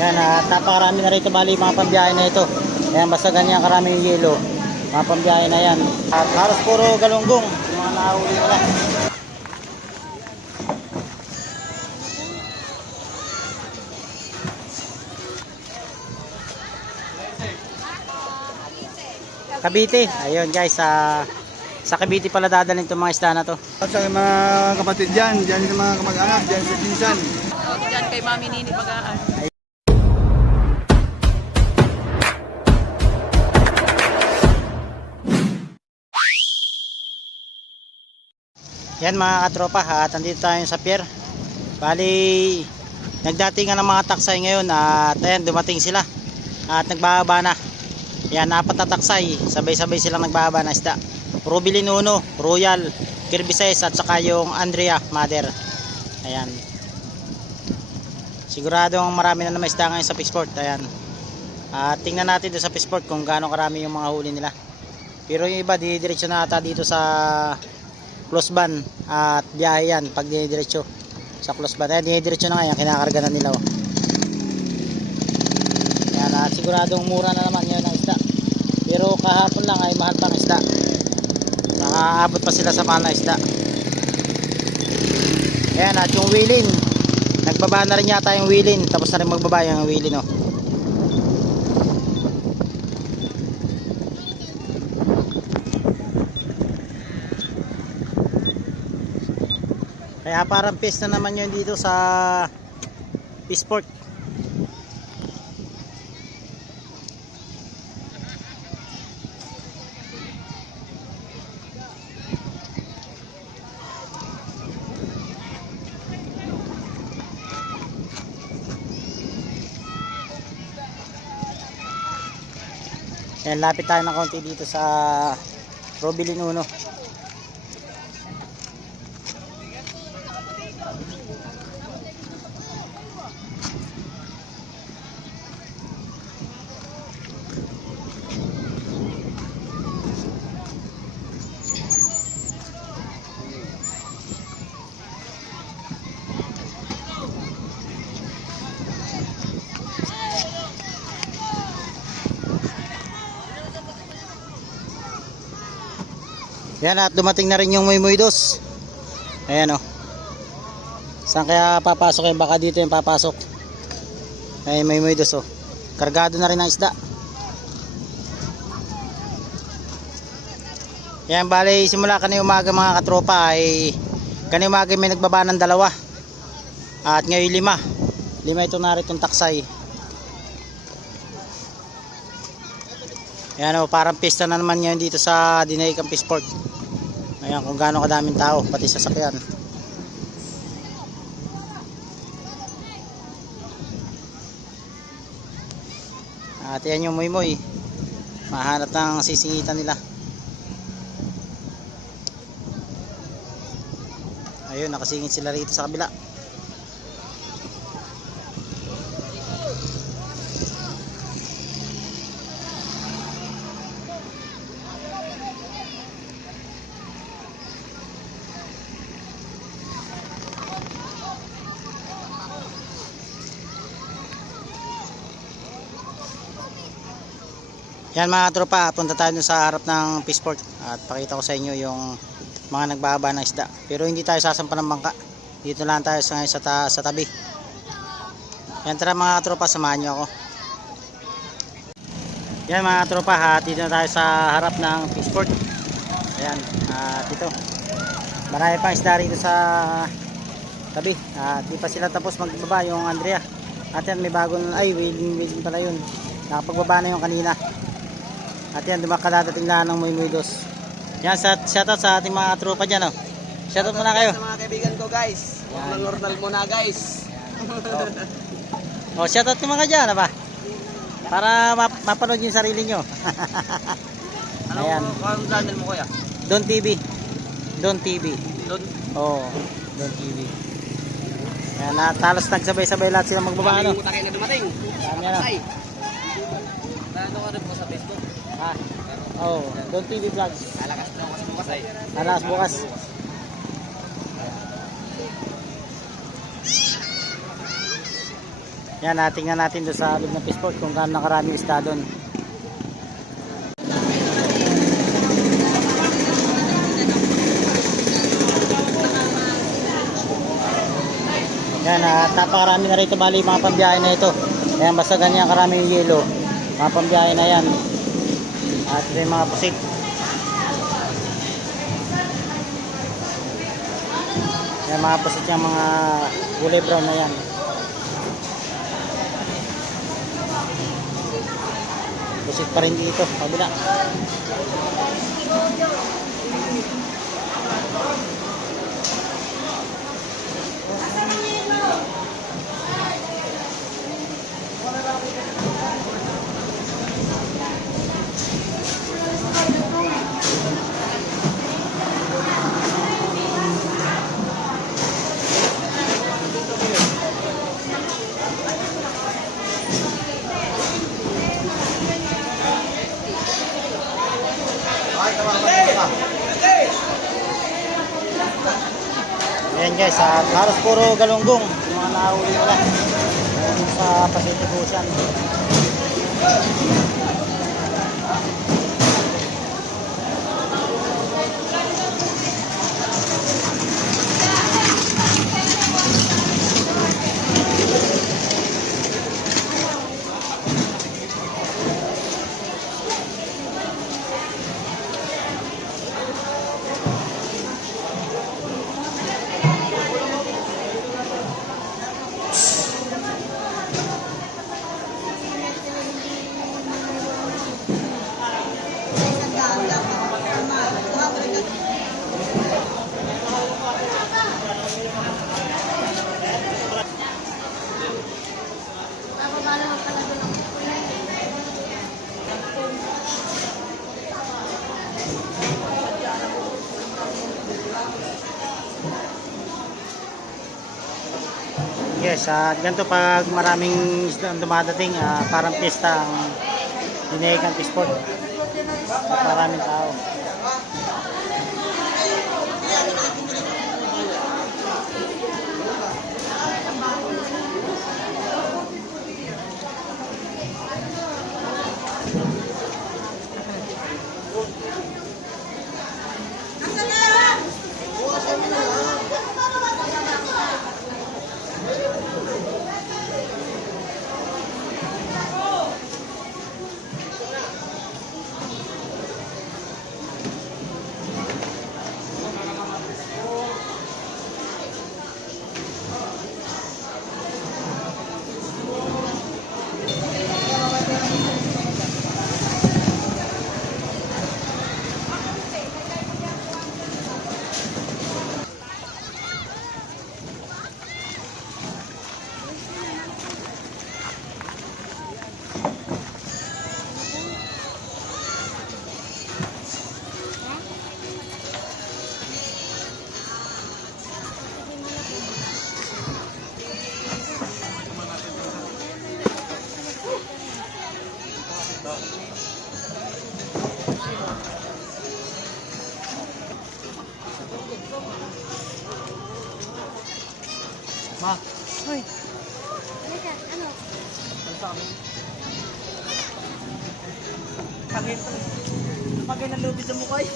Yan, at napakarami na rito bali mga pambiyahe na ito. Yan, basta ganyan karami yung yelo. Mga pambiyahe na yan. At halos puro galunggong. Yung mga nahuli nila. Cavite. Ayun guys, sa sa Cavite pala dadalhin itong mga isda na to. At sa mga kapatid dyan, dyan sa mga kamag-anak, dyan sa pinsan. Dyan kay Mami Nini Bagaan. Yan mga katropa, at andito tayo sa pier. Bali, nagdatingan ng mga taksay ngayon at ayan, dumating sila. At nagbababa na. Yan, apat na taksay. Sabay-sabay silang nagbababa na isda. Rubilin Uno, Royal, Kirby at saka yung Andrea Mother. Ayan. Siguradong marami na naman isda ngayon sa Fishport. Ayan. At tingnan natin doon sa Fishport kung gaano karami yung mga huli nila. Pero yung iba, didiretso na ata dito sa close ban at biyahe yan pag dinidiretso sa close ban. Ayan, dinidiretso na nga yan, kinakarga na nila. Oh. Yan, at siguradong mura na naman yun ang isda. Pero kahapon lang ay mahal pang isda. Nakaabot pa sila sa mahal na isda. Ayan, at yung wheeling. Nagbaba na rin yata yung wheeling. Tapos na rin magbaba yung wheeling. Oh. Kaya parang pista naman yun dito sa Peaceport. Yan, lapit tayo ng konti dito sa Robilin Uno. Yan at dumating na rin yung muy dos. Ayan o. Saan kaya papasok yan? Baka dito yung papasok. Ay muy dos o. Kargado na rin ang isda. Yan bali simula kanina umaga mga katropa ay kanina umaga may nagbaba ng dalawa. At ngayon lima. Lima ito narito yung taksay. Yan o, parang pista na naman ngayon dito sa Dinay Campus Port. Ayan, kung gaano kadaming tao, pati sasakyan. At yan yung muy-muy. Mahanap ng sisingitan nila. Ayun, nakasingit sila rito sa kabila. Yan mga tropa, punta tayo sa harap ng Peaceport at pakita ko sa inyo yung mga nagbaba ng isda. Pero hindi tayo sasampa ng bangka. Dito lang tayo sa, sa, ta, sa tabi. Yan tara mga tropa, samahan nyo ako. Yan mga tropa, ha, dito na tayo sa harap ng Peaceport. Ayan, at ito. Marami pang isda rito sa tabi. At di pa sila tapos magbaba yung Andrea. At yan, may bagong, ay, wailing, wailing pala yun. Nakapagbaba na yung kanina. At yan, dumakadadating na ng muy muy dos. Yan, shout, shoutout sa ating mga tropa dyan, oh. Shoutout muna kayo. Sa mga kaibigan ko guys. Yan. Mga normal muna guys. Oh, shoutout nyo mga dyan, ba? Para map mapanood yung sarili nyo. Ano Ayan. ang channel mo kuya? Don TV. Don TV. Doon. Oh, Don TV. Yan, natalos nagsabay-sabay lahat sila magbaba, ano? Puta kayo na dumating. Dami, ano? Ay. Nano Ah, oh, Don TV Vlogs. Lalakas na ako sa bukas ay. Alas bukas. Yan, ah, tingnan natin doon sa loob ng fishport kung gaano nakaraming isda doon. Yan, at napakarami na rito bali mga pambiyahe na ito. Ayan, basta ganyan karaming yelo. Mga pambiyahe na yan. At ito yung mga pusit. Yan, mga pusit yung mga gulay brown na yan. Pusit pa rin dito, kabila. Ayan guys, at halos puro galunggong. Yung mga nahuli nila. Sa Pacific Ocean. Yes, at ganito pag maraming isda ang dumadating, ah, parang pista ang Dinayagan Fishport. At maraming tao. Pagay ng lubid sa mukha eh.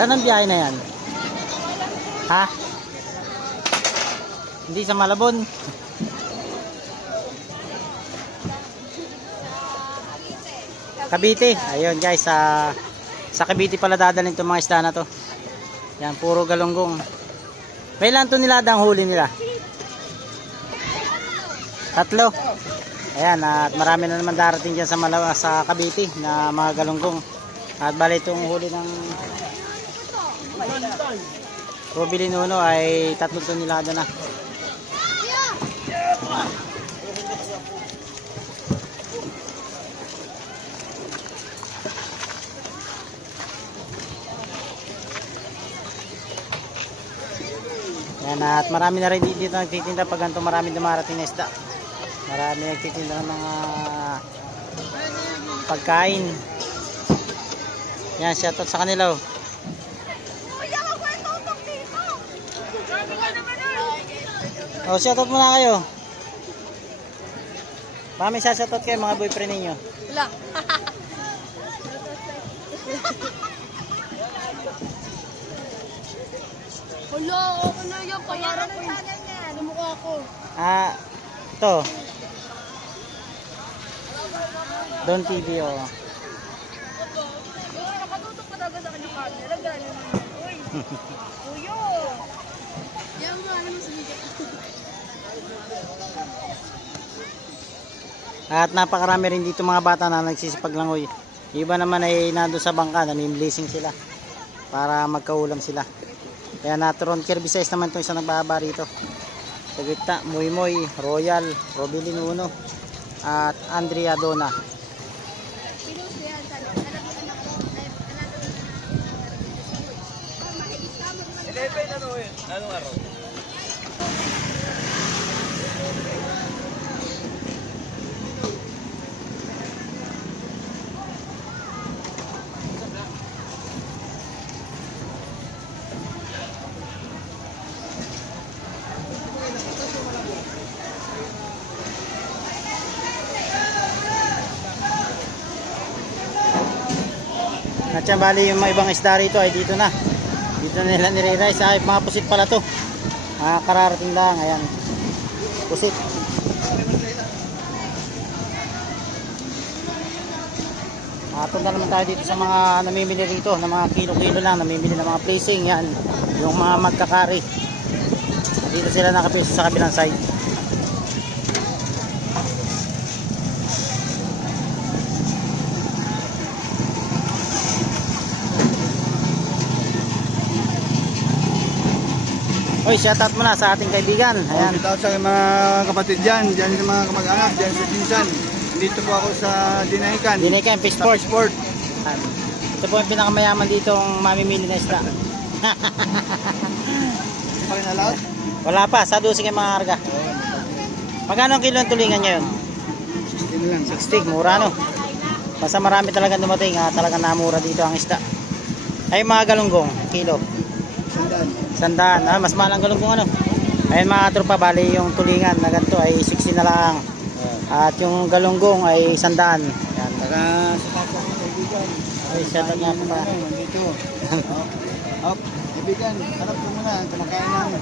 Saan ang biyahe na yan? Ha? Hindi sa Malabon. Cavite. Ayun guys, sa sa Cavite pala dadalhin itong mga isda na to. Yan, puro galunggong. Kailan to nila ang huli nila? Tatlo. Ayan, at marami na naman darating dyan sa, Malawa, sa Cavite na mga galunggong. At bali itong huli ng Ruby Linuno ay tatlong tonelada na. Yan at marami na rin dito nagtitinda pag ganito marami dumarating na isda. Marami nagtitinda ng mga pagkain. Yan, shoutout sa kanila. Oh. Oh, shoutout muna kayo. Mami, shoutout kayo mga boyfriend ninyo. Wala. Wala, ako na yan. Payaran ko yun. Sa mukha ko. Ah, to. Don TV oh. Nakatutok pa talaga sa kanyang camera. Gano'n. Uy. Uyo. Yan mo, ano mo sa video. At napakarami rin dito mga bata na nagsisipaglangoy. Iba naman ay nando sa bangka, namimblessing sila para magkaulam sila. Kaya naturon Kirby size naman itong isa nagbaba rito. Sa gitna, Muy Muy, Royal, Robilin Uno, at Andrea Dona. Mo na ako. Anong araw? At yan, bali yung mga ibang isda rito ay dito na. Dito na nila nire-rice. Ay, mga pusit pala to. Mga kararating lang. Ayan. Pusit. Matunta naman tayo dito sa mga namimili rito. Na mga kilo-kilo lang. Namimili ng mga placing. Yan. Yung mga magkakari. Dito sila nakapiso sa kabilang side. Oy, shoutout muna sa ating kaibigan. Ayan. Ayan. Shout out sa mga kapatid dyan, dyan sa mga kamag-anak, dyan sa Jinsan. Dito po ako sa Dinahikan. Dinikan, fish port. Fishport. Ito po yung pinakamayaman dito ang mamimili na isda. Wala pa, sa 12 kayo mga karga. Magkano ang kilo ang tulingan yun? Yun lang. 60, mura no? Basta marami talaga dumating, ah, talagang namura dito ang isda. Ay mga galunggong, kilo. Sandaan. Ah, mas mahal ang galunggong ano. Ayun mga tropa, bali yung tulingan na ganito ay 60 na lang. At yung galunggong ay sandaan. Yan. Kaibigan. Ay, shoutout nga po pala. Ano, Nandito. Hop. Kaibigan, harap ko muna. Kumakain ng.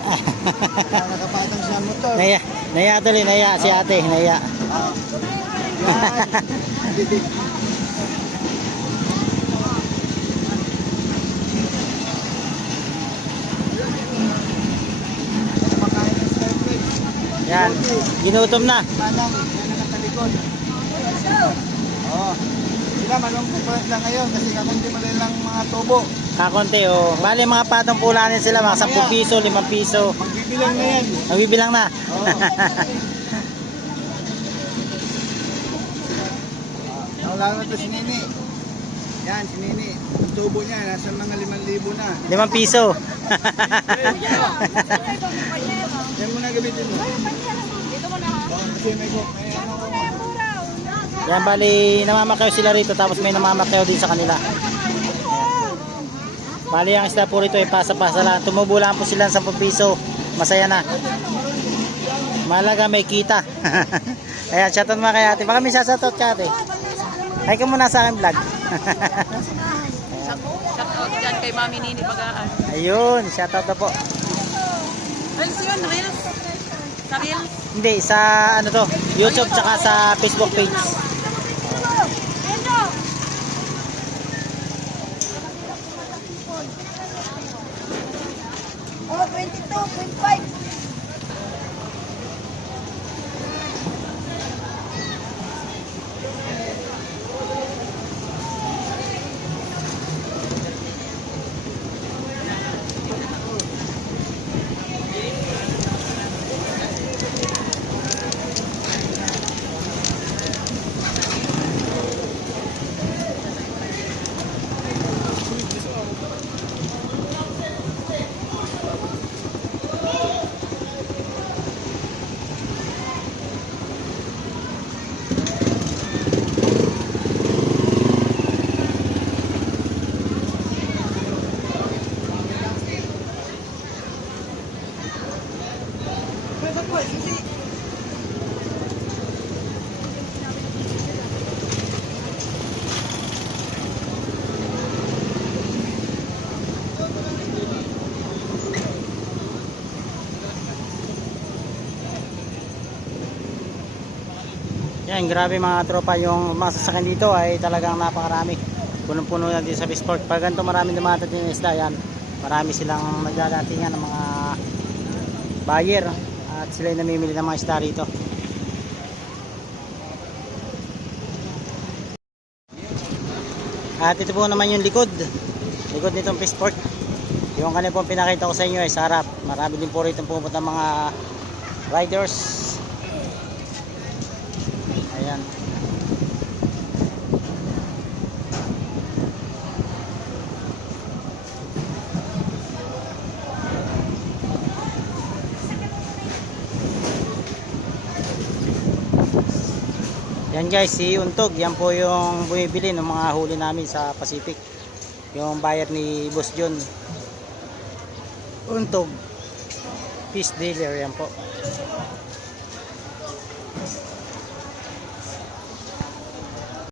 Kaya nakapatang sa motor. Naya, naya tuloy, naya si ate, naya. Ah. Yan. Kumakain ng snowflake. Yan, ginutom na. Manang, yan ang nakalikod. Oo. Sila malungkot pa lang ngayon kasi kakunti mo lang mga tubo. Kakonti oh. Bali mga patong pulanin sila, mga 10 piso, 5 piso. Magbibilang na yan. Nagbibilang na. Oo. Oh, lalo to si Nini. Yan, si Nini. Ang tubo niya, nasa mga 5,000 na. 5 piso. Yan mo na gamitin mo. Yan bali namamakayo sila rito tapos may namamakayo din sa kanila. Bali ang isda po rito ay pasa-pasa lang. Tumubo lang po sila ng 10 piso. Masaya na. Malaga may kita. Ayan, shoutout mga kay ate. Baka may shoutout ka ate. Ay ka muna sa akin vlog. Shout out kay Mami Nini Bagaan. Ayun, shoutout na po. Reels yun, Reels. Sa Reels. Hindi, sa ano to, YouTube tsaka sa Facebook page. Yan, grabe mga tropa yung mga sasakyan dito ay talagang napakarami. Punong-puno na din sa Bisport. Pag ganito marami dumadating ng isda yan, marami silang nagdadatingan ng mga buyer at sila yung namimili ng mga isda rito. At ito po naman yung likod. Likod nitong Bisport. Yung kanina po pinakita ko sa inyo ay sa harap. Marami din po rito pumunta mga riders. Ayan. Yan guys, si Untog, yan po yung bumibili ng mga huli namin sa Pacific. Yung buyer ni Boss John. Untog. Fish dealer yan po.